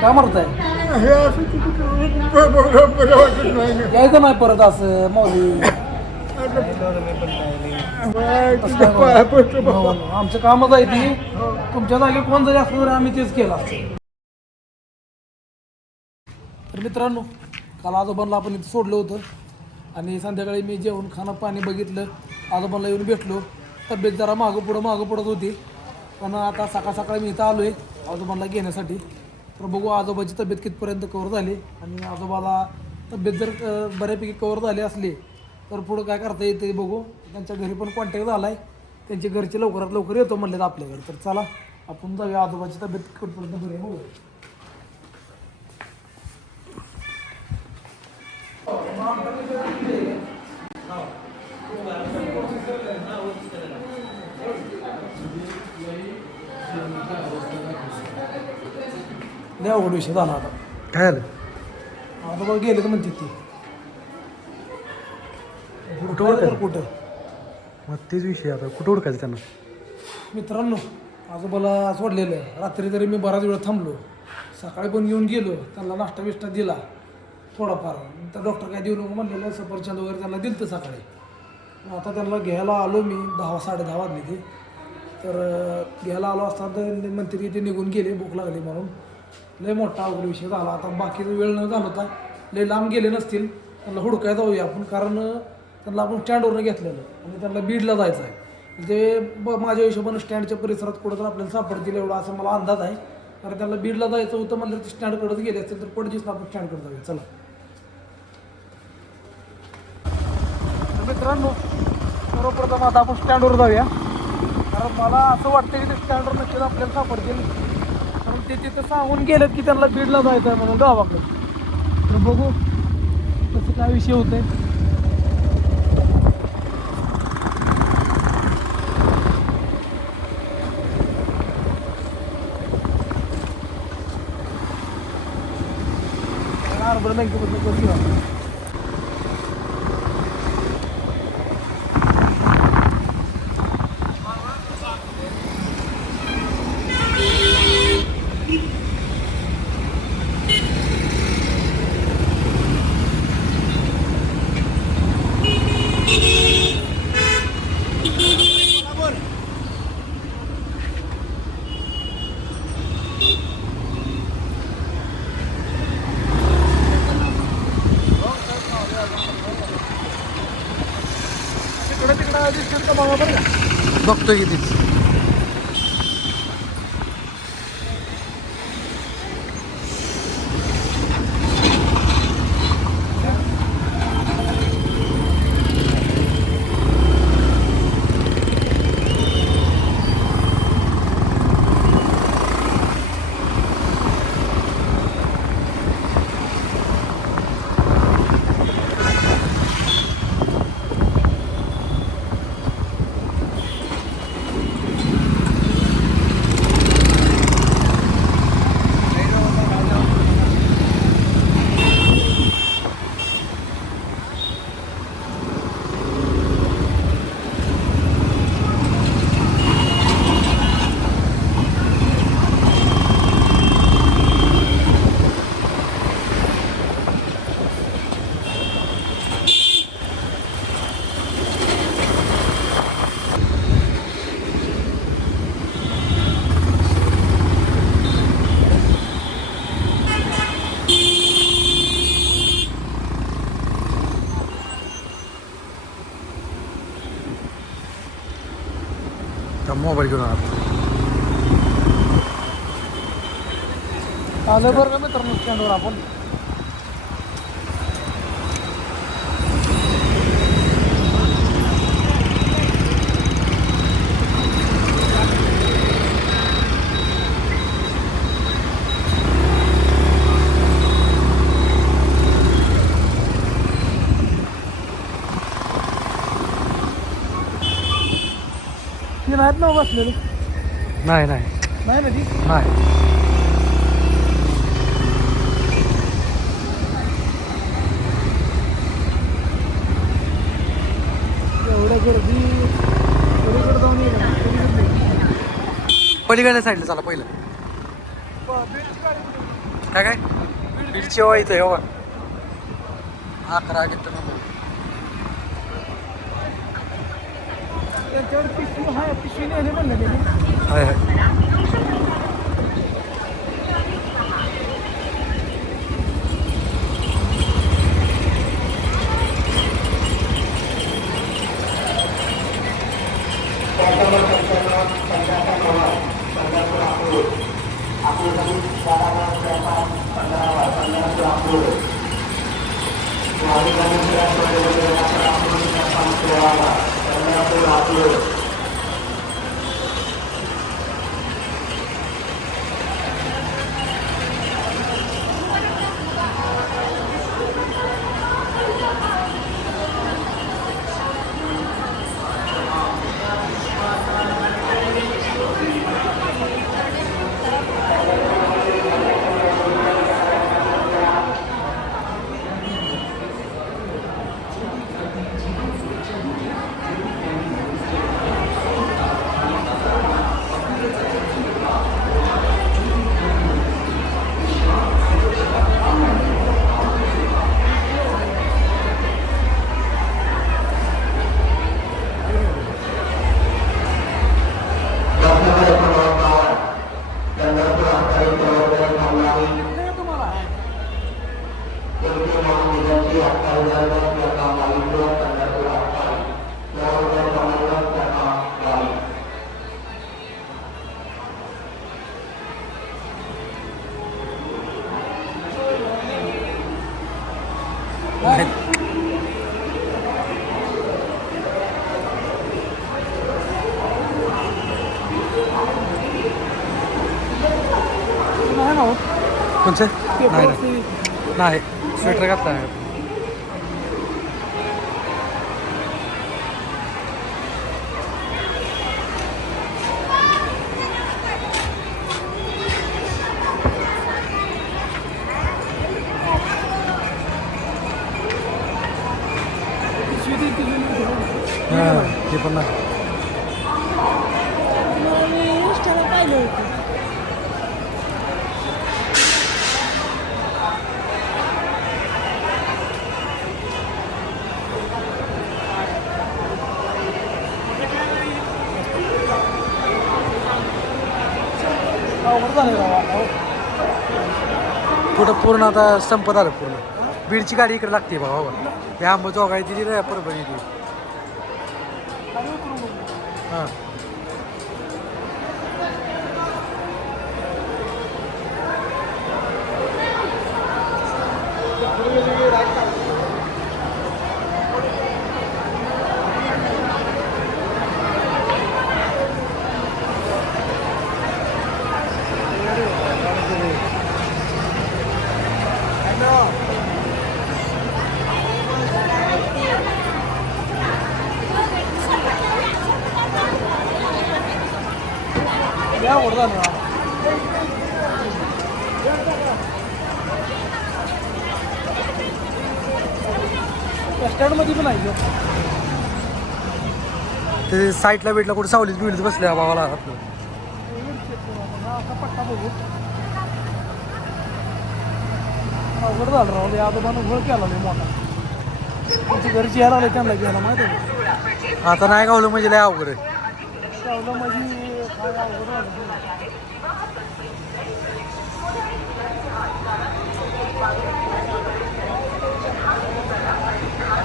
काय म्हणताय यायचं नाही परत असं मौली. आमचं कामच आहे ती. तुमच्या जागी कोण जरी असलं तरी आम्ही तेच केलं असतं. तर मित्रांनो काल आजोबांना आपण इथं सोडलं होतं. आणि संध्याकाळी मी जेवण खाणं पाणी बघितलं. आजोबांना येऊन भेटलो. तब्येत जरा मागं पुढं मागं पडत होती. पण आता सकाळ सकाळी मी इथं आलो आहे आजोबांना घेण्यासाठी. तर बघू आजोबाची तब्येत कितपर्यंत कवर झाली आणि आजोबाला तब्येत जर बऱ्यापैकी कवर झाली असली तर पुढं काय करता येते ते बघू. त्यांच्या घरी पण कॉन्टॅक्ट झाला आहे त्यांचे घरचे लवकरात लवकर येतो म्हणलेत आपल्याकडे. तर चला आपण जाऊया आजोबाची तब्येत कुठपर्यंत बरी आहे बघू हो. लय अवघड विषय झाला आता. काय झालं? आता बघ गेले तर म्हणते ती. कुठं तर कुठं? मग तेच विषय आता. कुठं ओळखायचं त्यांना? मित्रांनो आजोबाला सोडलेलं रात्री तरी मी बराच वेळ थांबलो. सकाळी पण येऊन गेलो. त्यांना नाश्ता बिष्टा दिला. थोडाफार. तर डॉक्टर काय देऊ नको म्हणलेलं. सफरचंद वगैरे त्यांना दिलं सकाळी. आता त्यांना घ्यायला आलो मी. दहा साडे दहा वाजले ते. तर घ्यायला आलो असता तर म्हणते की ते निघून गेले भूक लागली म्हणून. लय मोठा अवघड विषय झाला. आता बाकीचा वेळ न झाला होता लय लांब गेले नसतील त्यांना हुडकाय जाऊया आपण. कारण त्यांना आपण स्टँडवरनं घेतलेलं आणि त्यांना बीडला जायचं आहे. ते ब माझ्या हिशोबानं स्टँडच्या परिसरात कुठं तर आपल्याला सापडतील एवढा असा मला अंदाज आहे. कारण त्यांना बीडला जायचं होतं म्हणलं तर स्टँडकडेच गेले असतील तर पडजीच आपण स्टँडकडे जाऊया. चला. तर मित्रांनो सर्वप्रथम आता आपण स्टँडवर जाऊया. कारण मला असं वाटतं की ते स्टँडवर नक्कीच आपल्याला सापडतील. कारण ते तिथं सांगून गेलेत की त्यांना बीडला जायचं आहे म्हणून गावाकडे. तर बघू तसं काय विषय होते बँकेबद्दल कशी वाटतं तिकडं तिकडं दिसतील का बघा बरं का बघतो की तीच त्या मोबाईल घेऊन आला आलं बरं का मित्रांनो स्टँडवर आपण नाहीत ना बसलेली. नाही नाही. नाही ना ती? नाही. एवढ्या गर्दी जाऊन पलीकडल्या साईडला चला पहिलं. काय काय? बीडची हवा इथं हवा. अकरा त्यांच्यावर पिशवी आहे पिशवी नेली म्हणलं मी हाय हाय नाही ना हो. कोणचं नाही नाही नाही स्वेटर घातला आहे. हां ते पण नाही कुठं पूर्ण आता संपत आलं पूर्ण. बीडची गाडी इकडे लागते बाबा हो हे आंबा जोगायची परभणी ती हां लय अवघड झालं राव. स्टँडमध्ये पण आहे. ते. साईडला भेटला कुठं सावलीत बिवलीत बसल्या भावाला आपलं असा पट्टा बघू. अवघड झालं राव लय आजोबानं घोळ केला लय मोठा. त्यांची घरची यायला लागले त्यांना घ्यायला माहिती आहे? आता नाही गावलं म्हणजे लय अवघड आहे. चावलं म्हणजे काय अवघड झालं ते.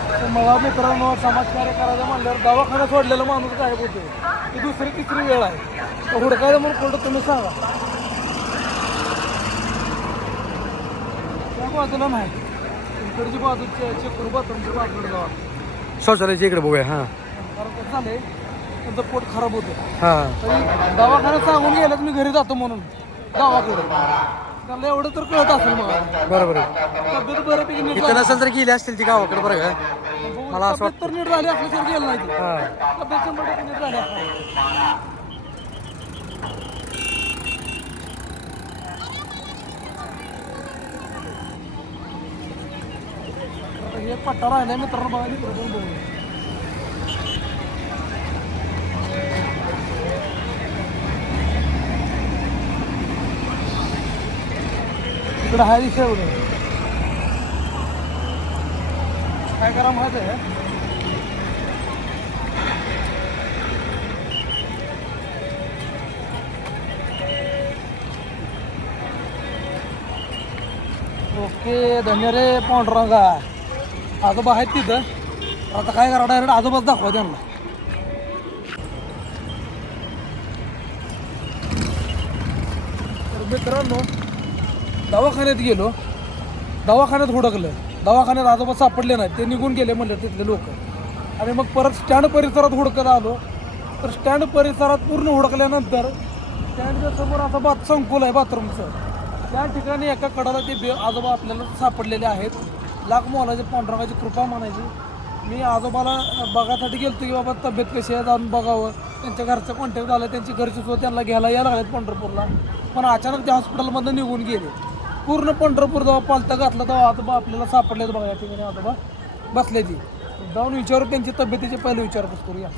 तर मला मित्रांनो समाजकार्य करायचं म्हणल्यावर दवाखाना सोडलेला माणूस काय बोलतोय ही दुसरी तिसरी वेळ आहे. हुडकायला म्हणून कुठं तुम्ही सांगा. त्या बाजूला नाही. इकडची बाजू चेकूर बाथरूमची बाजूला जावा शौचालयाच्या इकडे बघूया हां. कारण कसं झालंय त्यांचं पोट खराब होतं हां. तरी दवाखान्यात सांगून गेलं मी घरी जातो म्हणून. गावाकडे. त्याला एवढं तर कळत असेल मग बरोबर आहे तब्येत बऱ्यापैकी नीट इथं झाली. नसेल तर गेली असतील ती गावाकडे बरं का मला असं तब्येत तर नीट झाली असली गेलं नाही ती. हां तब्येत शंभर टक्के नीट झाली असली. आता हे पट्टा राहिलाय मित्रांनो बघा बघू इकडं हाय दिशा एवढं. काय करा माहीत आहे? ओके धन्य रे पांडुरंगा. आजोबा आहेत तिथं. आता काय करा डायरेक्ट आजोबाच दाखवा त्यांना. तर मित्रांनो दवाखान्यात गेलो. दवाखान्यात हुडकलं. दवाखान्यात आजोबा सापडले नाही ते निघून गेले म्हणलं तिथले लोक. आणि मग परत स्टँड परिसरात हुडकत आलो. तर स्टँड परिसरात पूर्ण हुडकल्यानंतर स्टँडच्या समोर असा बाथ संकुल आहे बाथरूमचं. त्या ठिकाणी एका कडाला ते बे आजोबा आपल्याला सापडलेले आहेत. लाख मोलाची पांडुरंगाची कृपा म्हणायची. मी आजोबाला बघासाठी गेलो की बाबा तब्येत कशी आहे? जाऊन बघावं. त्यांच्या घरचं कॉन्टॅक्ट झालं. त्यांची घरची सुद्धा त्यांना घ्यायला यायला लागलेत पंढरपूरला. पण अचानक त्या हॉस्पिटलमधनं निघून गेले. पूर्ण पंढरपूर जेव्हा पालता घातला तेव्हा आजोबा आपल्याला सापडलेत बघा या ठिकाणी आजोबा बसले ती जाऊन विचारू त्यांची तब्येतीची पहिले विचारपूस करूया?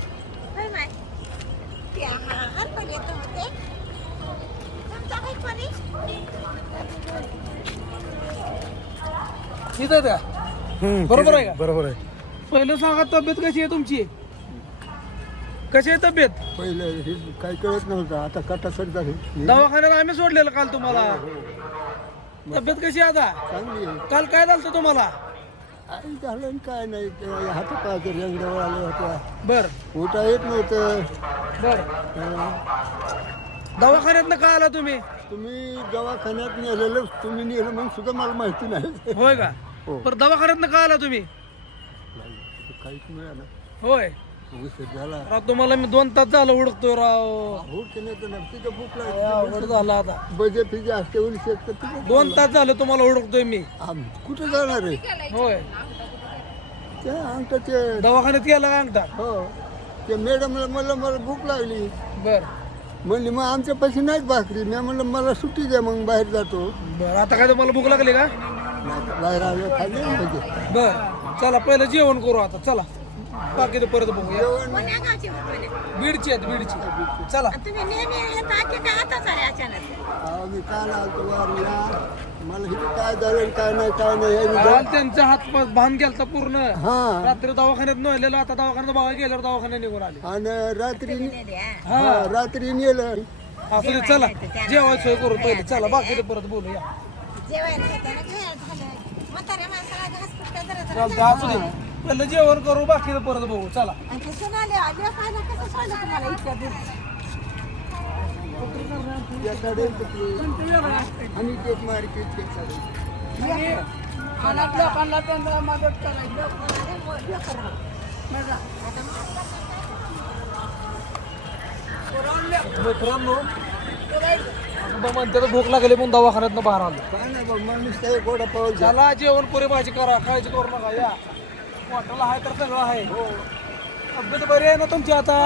ठीक आहे त्या? हम्म, बरोबर आहे का? बरोबर आहे. पहिलं सांगा तब्येत कशी आहे तुमची? कशी आहे तब्येत? पहिलं हे काही कळत नव्हतं आता कटाकट झाली. दवाखान्यात आम्ही सोडलेलं काल तुम्हाला. तब्येत कशी आहे आता? चांगली आहे. काल काय झालं तुम्हाला? झालं आणि काय नाही. ते हात पायाच्या रेंगड्यावर आल्या होत्या. बर. उठा येत नव्हतं. बर. दवाखान्यात का आला तुम्ही? तुम्ही दवाखान्यात नेलेलं तुम्ही नेलं म्हणून सुद्धा मला माहिती नाही. होय का? हो. पर दवाखान्यात का आला तुम्ही? काहीच मिळालं होय. उशीर राव तुम्हाला मी दोन तास झालं हुडकतोय राव. हो तर तर अवघड झालं आता. ही जास्त होईल शकतं तिथं दोन तास झालं तुम्हाला हुडकतोय मी. आम कुठं जाणार आहे? होय. त्या अंगठा ते दवाखान्यात गेला का अंगठा? हो. ते मॅडमला मला मला भूक लागली. बर. म्हणली मग आमच्या पैसे नाहीत भाकरी. मी म्हणलं मला सुट्टी द्या मग बाहेर जातो. बर आता काय तुम्हाला भूक लागली का? तर बाहेर आलं खाली म्हणजे. बर चला पहिलं जेवण करू आता चला. बाकी ते परत बघूया. कोण्या गावचे होते म्हणे? बीडची आहेत बीडची. चला. आणि तुम्ही नेहमी येता की? काय आताच आले अचानक. मी काल आलतो वारीला मला इथं काय झालं आणि काय नाही काय नाही हे मी काल त्यांचा हात बांध गेलता पूर्ण. हा. रात्री दवाखान्यात नेलेलं आता दवाखान्यात बघा गेल्यावर दवाखान्यात निघून आले. आणि रात्री. हा. रात्री नेलं. असं ते चला. जेवायचं सोय करू पहिले. चला बाकी ते परत बोलूया. जेवायला येताना काय झालं? म्हाताऱ्या माणसाला घास कुठं जरा जरा चालतं असू दे. पहिलं जेवण करू बाकी ते परत बघू. चला. आणि ते सुनाले आले खायला कसं सोडलं तुम्हाला इतक्या दूर त्याकडे आणि ते मार्केट त्याकडे लोकांना त्यांना मदत मित्रांनो म्हणते भूक लागली म्हणून दवाखान्यात बाहेर आलो. काय नाही बघ माणूस काय गोडा पाऊल झाला चला जेवण पुरी भाजी करा काळजी करू नका या. वाटाला आहे तर सगळं आहे. तब्येत बरी आहे ना तुमची आता.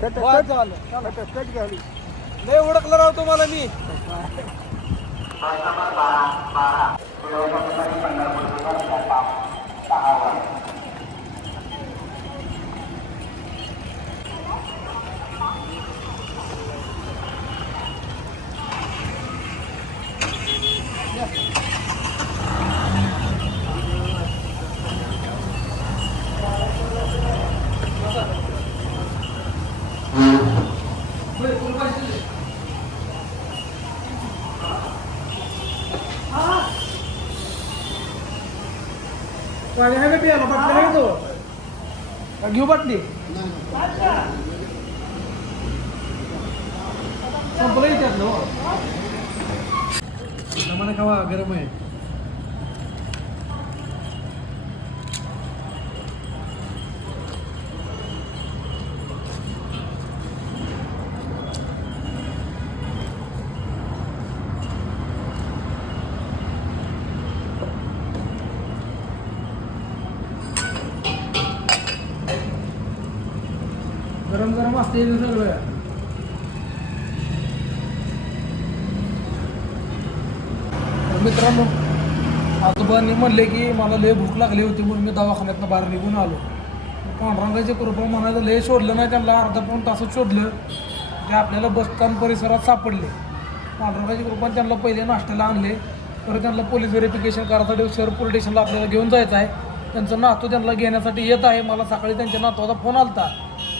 बस झालं. चला. कट झाली. लय ओळखलं राव तुम्हाला मी. पाणी आहे का प्यायला बाटली आहे का जवळ? का घेऊ बाटली संपलं की त्यातलं हो. मला खावा गरम असते हे सगळं. मित्रांनो आजोबांनी म्हणले की मला लय भूक लागली होती म्हणून मी दवाखान्यातनं बाहेर निघून आलो. पांडुरंगाची कृपा म्हणायचं लय शोधलं नाही त्यांना अर्धा पाऊन तासच शोधलं. ते आपल्याला बसस्थान परिसरात सापडले. पांडुरंगाची कृपा त्यांना पहिले नाश्त्याला आणले. परत त्यांना पोलीस व्हेरिफिकेशन करायसाठी शहर पोलीस स्टेशनला आपल्याला घेऊन जायचं आहे. त्यांचं नातू त्यांना घेण्यासाठी येत आहे. मला सकाळी त्यांच्या नातवाचा फोन आलता.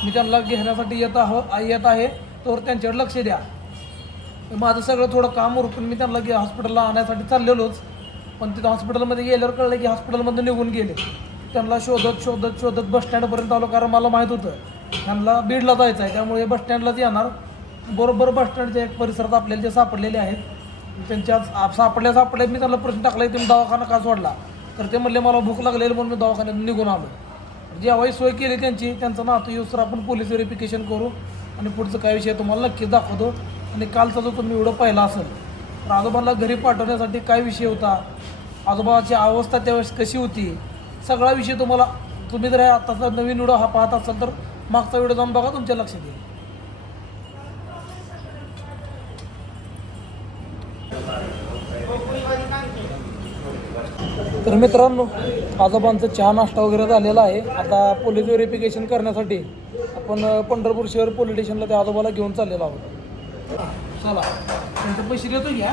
मी त्यांना घेण्यासाठी येत आहो येत आहे. तर त्यांच्यावर लक्ष द्या. माझं सगळं थोडं काम उरकून मी त्यांना गे हॉस्पिटलला आणण्यासाठी चाललेलोच. पण तिथं हॉस्पिटलमध्ये गेल्यावर कळलं की हॉस्पिटलमध्ये निघून गेले. त्यांना शोधत शोधत शोधत बसस्टँडपर्यंत आलो कारण मला माहीत होतं. त्यांना बीडला जायचं आहे. त्यामुळे बस स्टँडलाच येणार. बरोबर बसस्टँडच्या एक परिसरात आपल्याला जे सापडलेले आहेत त्यांच्या सापडल्या सापडल्या मी त्यांना प्रश्न टाकला तुम्ही दवाखाना का सोडला? तर ते म्हणले मला भूक लागलेली म्हणून मी दवाखान्यात निघून आलो जेव्हाही सोय केली त्यांची त्यांचं नातं येऊस तर आपण पोलीस व्हेरिफिकेशन करू. आणि पुढचं काय विषय तुम्हाला नक्कीच दाखवतो. आणि कालचा जो तुम्ही व्हिडिओ पाहिला असेल तर आजोबांना घरी पाठवण्यासाठी काय विषय होता? आजोबाची अवस्था त्यावेळेस कशी होती? सगळा विषय तुम्हाला तुम्ही जर हा आताचा नवीन व्हिडिओ हा पाहत असाल तर मागचा व्हिडिओ जाऊन बघा तुमच्या लक्षात येईल. तर मित्रांनो आजोबांचं चहा नाश्ता वगैरे झालेला आहे. आता पोलीस व्हेरिफिकेशन करण्यासाठी आपण पंढरपूर शहर पोलीस स्टेशनला त्या आजोबाला घेऊन चाललेलो आहोत. चला त्यांचे पैसे देतो घ्या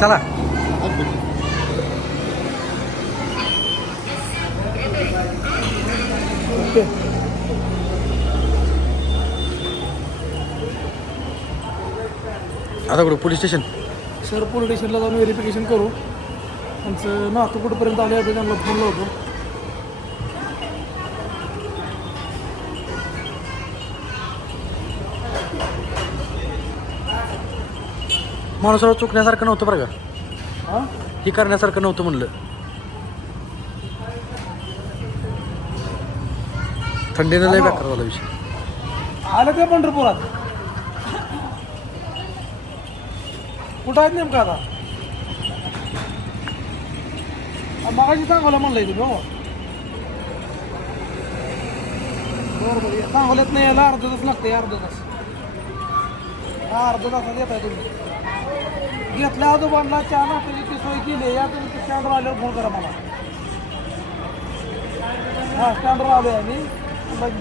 चला. आता कुठं? Police station? शहर पोलीस स्टेशनला जाऊन व्हेरिफिकेशन करू. त्यांचं नातू कुठंपर्यंत आले होते त्यांना फोन लावतो. माणूस चुकण्यासारखं नव्हतं बरं का? हां? हे करण्यासारखं नव्हतं म्हणलं. थंडीनं लय बेकार झाला विषय. आलं का पंढरपुरात. कुठं आहेत नेमकं आता? मगाशी सांगवला म्हणलंय तुम्ही हो बरं सांगवल्यात नाही यायला अर्धा तास लागते अर्धा तास. हा अर्धा तासात येत आहे तुम्ही. घेतल्या आजोबांना चहा नाश्त्याची सोय केली या तुम्ही स्टँडवर आल्यावर फोन करा मला. हा स्टँडवर आलो आहे मी.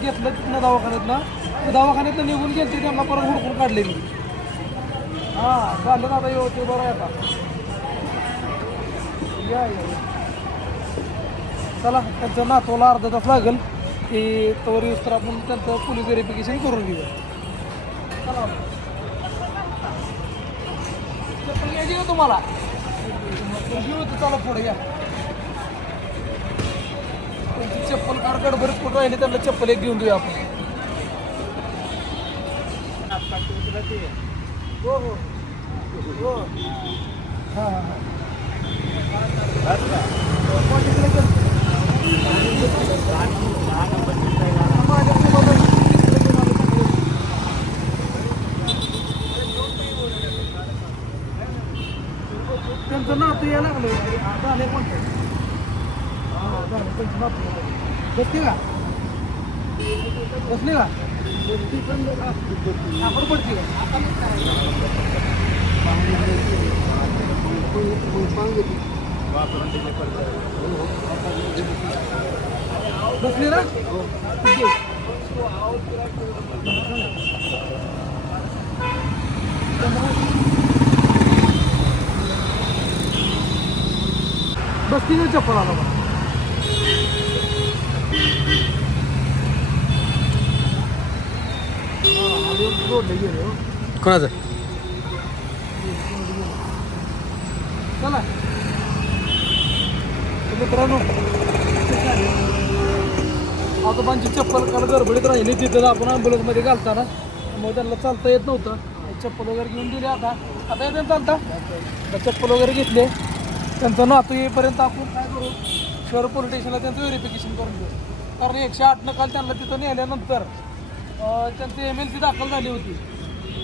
घेतलं तिथनं दवाखान्यात ना ते दवाखान्यातनं निघून गेले त्यांना परत हुडकून काढले मी. चालेल आता येऊ ते बरं आहे आता. या या चला त्यांचं नातोला अर्धा तास लागेल. की तवर येऊस तर आपण त्यांचं पोलीस व्हेरिफिकेशन करून घेऊया. चला. चप्पल घ्यायची का तुम्हाला? घेऊ तर चला पुढे या. त्यांची चप्पल कार गडबडीत कुठं राहिली त्यांना चप्पल एक घेऊन देऊया आपण. हो हो हो हां हां त्यांचं नातं यायला लागलं झाले पण बसली का बसली का आपण पडती का बसली ना ठीक आहे. चप्पल आला बा जोडले गेले हो कोणाचं? चला. मित्रांनो आजोबांची चप्पल काल गडबडीत राहिली तिथं आपण ॲम्ब्युलन्समध्ये घालताना. मग त्यांना चालता येत नव्हतं. चप्पल वगैरे घेऊन दिली आता. आता येते चालता. आता चप्पल वगैरे घेतले. त्यांचं नातू येईपर्यंत आपण काय करू? शहर पोलीस स्टेशनला त्यांचं व्हेरिफिकेशन करून देऊ. कारण एकशे आठ काल त्यांना तिथं नेल्यानंतर त्यांची एम एल सी दाखल झाली होती.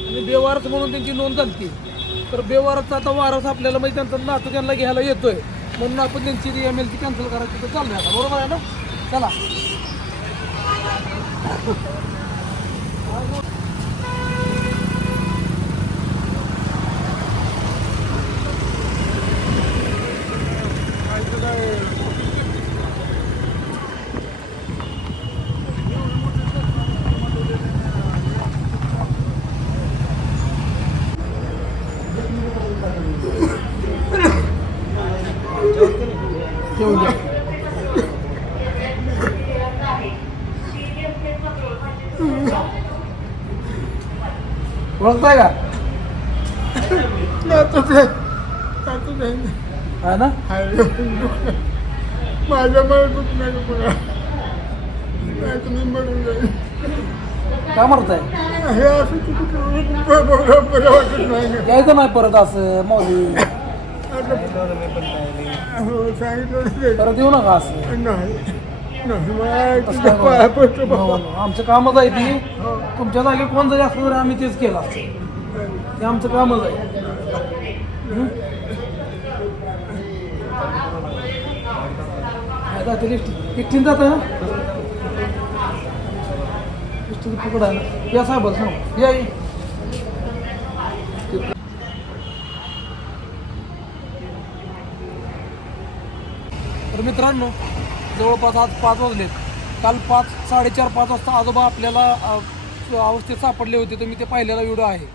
आणि बेवारस म्हणून त्यांची नोंद झाली तर बेवारसचा आता वारस आपल्याला म्हणजे त्यांचा नातं त्यांना घ्यायला येतोय. म्हणून आपण त्यांची एम एल सी कॅन्सल करायची तर चाललंय आता. बरोबर आहे ना? चला. ओळखताय का? हा ना? माझ्या मला दुखणार तुम्ही मरून जाईल. काय म्हणताय हे असं बरं वाटत नाही यायचं नाही परत असं मौली. हो सांगितलं परत येऊ नका असं. नाही नाही मला तसं तुझ्या पाया पडतो बाबा हो. आमचं कामच आहे ती. तुमच्या जागी कोण जरी असलं तरी आम्ही तेच केलं असतं. ते आमचं कामच आहे. हं? काय जाते? लिफ्ट एकटीन जात ना? लिफ्टचं फुकट या साहेब सांग. या तर मित्रांनो जवळपास आज पाच वाजलेत. काल पाच साडेचार पाच वाजता आजोबा आपल्याला अवस्थेत सापडले होते तर मी ते पाहिलेला व्हिडिओ आहे.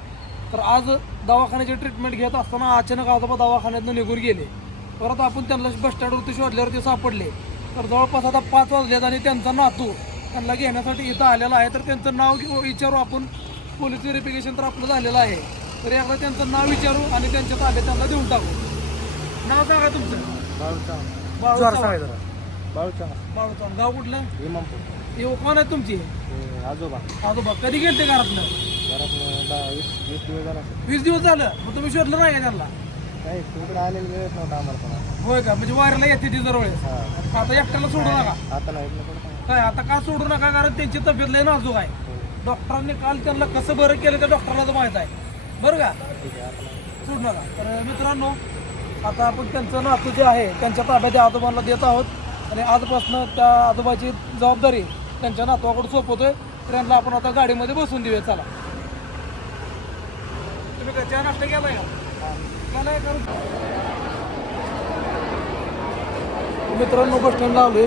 तर आज दवाखान्याची ट्रीटमेंट घेत असताना अचानक आजोबा दवाखान्यातनं निघून गेले. परत आपण त्यांना बस स्टँडवरती शोधल्यावर ते सापडले. तर जवळपास आता पाच वाजलेत आणि त्यांचा नातू त्यांना घेण्यासाठी इथं आलेला आहे. तर त्यांचं नाव घेऊ विचारू आपण. पोलीस व्हेरिफिकेशन तर आपलं झालेलं आहे. तर एकदा त्यांचं नाव विचारू आणि त्यांच्या ताब्यात त्यांना देऊन टाकू. नाव सांगा तुमचं. बाळू जोर चव्हाण. सांगायचं बाळू चव्हाण. गाव कुठलं? इमामपूर. हे कोण आहे तुमची? ते आजोबा. आजोबा. कधी गेलते घरातनं? घरातनं दहा वीस वीस दिवस झाला असेल. वीस दिवस झालं? मग तुम्ही शोधलं नाही का त्यांना? काही तिकडे आलेलं वेळच नव्हता आम्हाला पण. होय का? म्हणजे वाऱ्याला येते ती दरवेळेस. हा. आता एकट्याला सोडू नका. आता नाही. इकडं कुठं काय. आता का सोडू नका? कारण त्यांची तब्येत लय नाजूक आहे. डॉक्टरांनी काल त्यांना कसं बरं केलं त्या डॉक्टरला तर माहीत आहे. बरं का? ठीक आहे सोडू नका. तर मित्रांनो आता आपण त्यांचं नातू जे आहे त्यांच्या ताब्यात आजोबांना देत आहोत. आणि आजपासून त्या आजोबाची जबाबदारी त्यांच्या नातवाकडे सोपवतोय. त्यांना आपण आता गाडीमध्ये बसून देऊया. चला. तुम्ही कच्या नाश्ता केलाय का? केलाय का? मित्रांनो बस स्टँडला आलोय.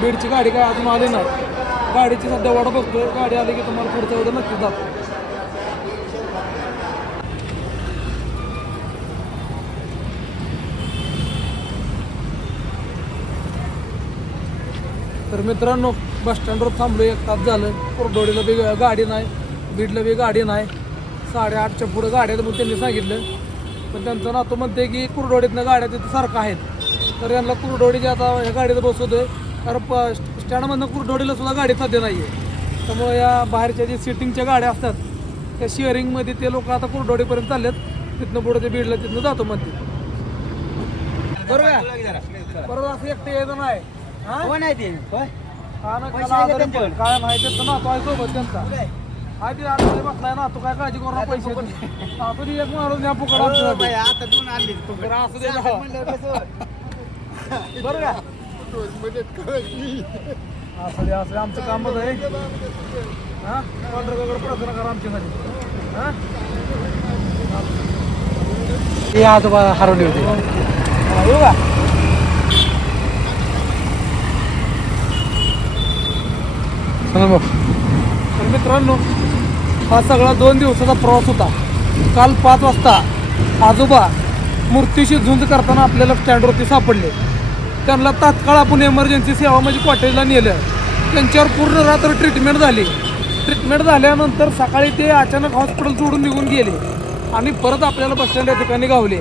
बीडची गाडी काय अजून आली नाही गाडीची सध्या वाट बघतोय. गाडी आली की तुम्हाला पुढचं उद्या नक्कीच जातो तर मित्रांनो बस स्टँडवर थांबलो एक तास झालं. कुरडोडीला बी गाडी नाही. बीडला बी गाडी नाही. साडेआठच्या पुढं गाड्या म्हणून त्यांनी सांगितलं. पण त्यांचं नातू म्हणते की कुरडोडीतनं गाड्या तिथं सारखं आहेत. तर यांना कुरडोडीच्या आता ह्या गाडीत बसवतोय कारण प स्टँडमधनं कुरडोडीला सुद्धा गाडी सध्या नाही आहे त्यामुळे या बाहेरच्या जे सिटिंगच्या गाड्या असतात त्या शेअरिंगमध्ये ते लोक आता कुरडोडीपर्यंत चाललेत तिथनं पुढे ते बीडला तिथनं जातो म्हणते बरोबर? परत असं एकटे यायचं नाही. हा? कोण आहे ते? हा. काय त्यांचा नातू सोबत त्यांचा. हा ते आजारी बसलाय ना तू काय काळजी करू पैसे हा, एक माणूस न्या फुकट आमच्यासाठी. आता दोन आणले असू दे ना. बरं का? मदत करायची असं दे असं आमचं कामच आहे हा? कॉन्ट्रॅक्ट वगैरे प्रार्थना करा आमच्यासाठी. हा? हे आजोबा हरवले होते. येऊ का? मग. तर मित्रांनो हा सगळा दोन दिवसाचा प्रवास होता. काल पाच वाजता आजोबा मूर्तीशी झुंज करताना आपल्याला स्टँडवरती सापडले. त्यांना तात्काळ आपण एमर्जन्सी सेवा म्हणजे कॉटेजला नेलं. त्यांच्यावर पूर्ण रात्र ट्रीटमेंट झाली. ट्रीटमेंट झाल्यानंतर सकाळी ते अचानक हॉस्पिटल सोडून निघून गेले आणि परत आपल्याला बसस्टँड या ठिकाणी गावले.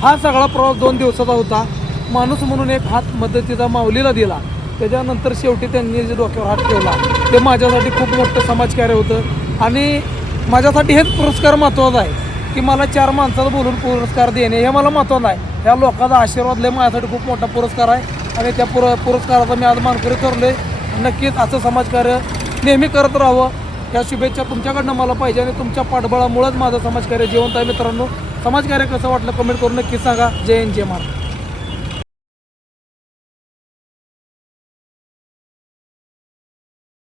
हा सगळा प्रवास दोन दिवसाचा होता. माणूस म्हणून एक हात मदतीचा माऊलीला दिला. त्याच्यानंतर शेवटी त्यांनी जे डोक्यावर हात ठेवला ते माझ्यासाठी खूप मोठं समाजकार्य होतं. आणि माझ्यासाठी हेच पुरस्कार महत्त्वाचा आहे की मला चार माणसाला बोलून पुरस्कार देणे हे मला महत्त्वाचं आहे. ह्या लोकांचा आशीर्वाद लय माझ्यासाठी खूप मोठा पुरस्कार आहे. आणि त्या पुर पुरस्काराचा मी आज मानकरी ठरलोय. नक्कीच असं समाजकार्य नेहमी करत राहावं. या शुभेच्छा तुमच्याकडनं मला पाहिजे आणि तुमच्या पाठबळामुळेच माझं समाजकार्य जिवंत आहे मित्रांनो. समाजकार्य कसं वाटलं कमेंट करून नक्कीच सांगा. जय हिंद जय महाराज